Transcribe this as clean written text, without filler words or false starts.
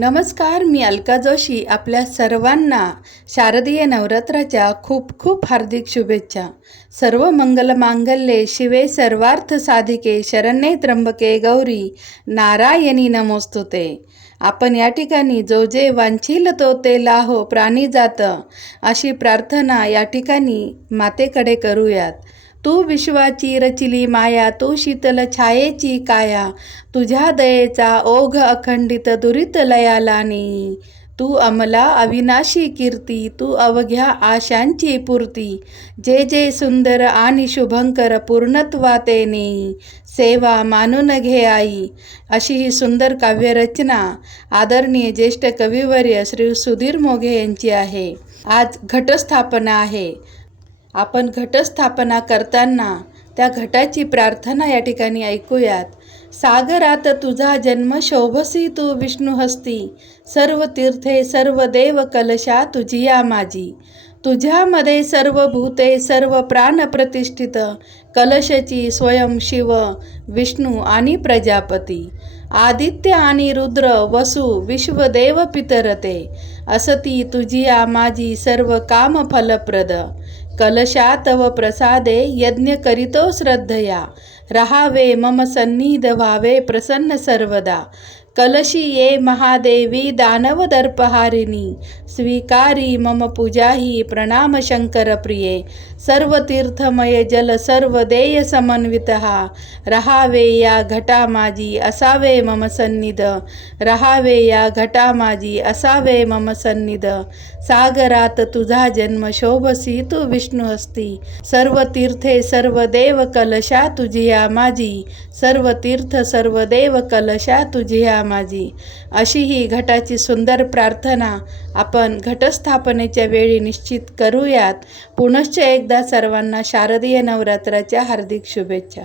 नमस्कार, मी अलका जोशी. आपल्या सर्वांना शारदीय नवरात्राच्या खूप खूप हार्दिक शुभेच्छा. सर्व मंगल मांगल्ये शिवे सर्वार्थ साधिके शरण्ये त्र्यंबके गौरी नारायणी नमोस्तुते. आपण या ठिकाणी जो जे वांछील तो ते लाहो प्राणी जात, अशी प्रार्थना या ठिकाणी मातेकडे करूयात. तू विश्वाची रचिली माया, तू शीतल छायेची काया, तुझ्या दयेचा ओघ अखंडित दुरित लयालानी. तू अमला अविनाशी कीर्ती, तू अवघ्या आशांची पूर्ती. जे जे सुंदर आणि शुभंकर पूर्णत्वातेने, सेवा मानून घे आई. अशी ही सुंदर काव्यरचना आदरणीय ज्येष्ठ कविवर्य श्री सुधीर मोघे यांची आहे. आज घटस्थापना आहे. आपण घटस्थापना करताना त्या घटाची प्रार्थना या ठिकाणी ऐकूयात. सागरात तुझा जन्म शोभसी तू विष्णू हस्ती, सर्व तीर्थे सर्व देव कलशा तुझिया माझी. तुझ्यामध्ये सर्व भूते सर्व प्राण प्रतिष्ठित, कलशची स्वयं शिव विष्णू आणि प्रजापती. आदित्य आणि रुद्र वसु विश्वदेव पितरते, असती तुझिया माझी सर्व काम फलप्रद. कलशा तव प्रसादे यज्ञ करीतो श्रद्धया, रहावे मम सन्निध व्हावे प्रसन्न सर्वदा. कलशी ये महादेवी दानव दर्पहारिणी, स्वीकारी मम पूजाही प्रणाम शंकर प्रिये. सर्व तीर्थमय जल सर्व देय समन्वितहा, रहावे या घटा माझी असावे मम सन्निध. रहावे या घटा माझी असावे मम सन्निध. सागरात तुझा जन्म शोभसी तू विष्णू हस्ती, सर्व तीर्थे सर्व देव कलशा तुझिया माझी. सर्व तीर्थ सर्व देव कलशा तुझिया माझी. अशी ही घटाची सुंदर प्रार्थना आपण घटस्थापनेच्या वेळी निश्चित करूयात. पुनश्च एकदा सर्वांना शारदीय नवरात्राच्या हार्दिक शुभेच्छा.